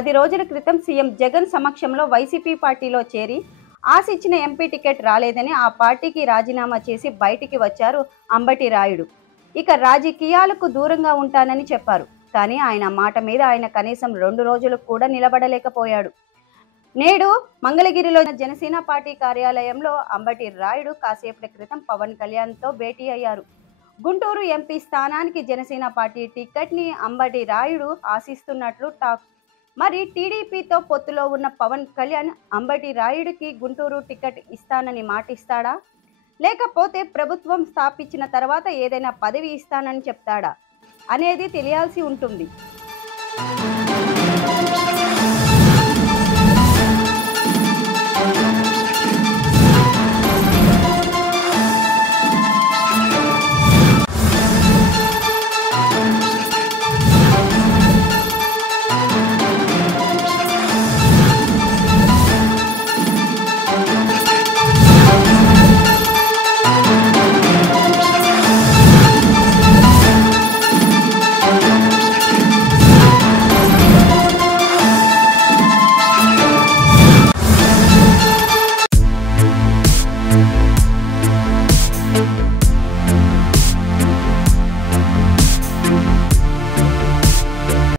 10 రోజుల క్రితం సీఎం జగన్ సమక్షంలో వైసీపీ పార్టీలో చేరి ఆశించిన ఎంపీ టికెట్ రాలేదని ఆ పార్టీకి రాజీనామా చేసి బయటికి వచ్చారు అంబటి రాయుడు. ఇక రాజకీయాలకు దూరంగా ఉంటానని చెప్పారు. కానీ ఆయన మాట మీద ఆయన కనీసం 2 రోజులు కూడా నిలబడలేకపోయాడు. నేడు మంగళగిరిలో జనసేన పార్టీ కార్యాలయంలో అంబటి రాయుడు కాసేపటి క్రితం పవన్ కళ్యాణ్తో భేటీ అయ్యారు. గుంటూరు ఎంపీ స్థానానికి జనసేన పార్టీ టికెట్ ని అంబటి రాయుడు ఆశిస్తున్నట్లు టాక్. మరి టీడీపీతో పొత్తులో ఉన్న పవన్ కళ్యాణ్ అంబటి రాయుడికి గుంటూరు టికెట్ ఇస్తానని మాటిస్తాడా, లేకపోతే ప్రభుత్వం స్థాపించిన తర్వాత ఏదైనా పదవి ఇస్తానని చెప్తాడా అనేది తెలియాల్సి ఉంటుంది.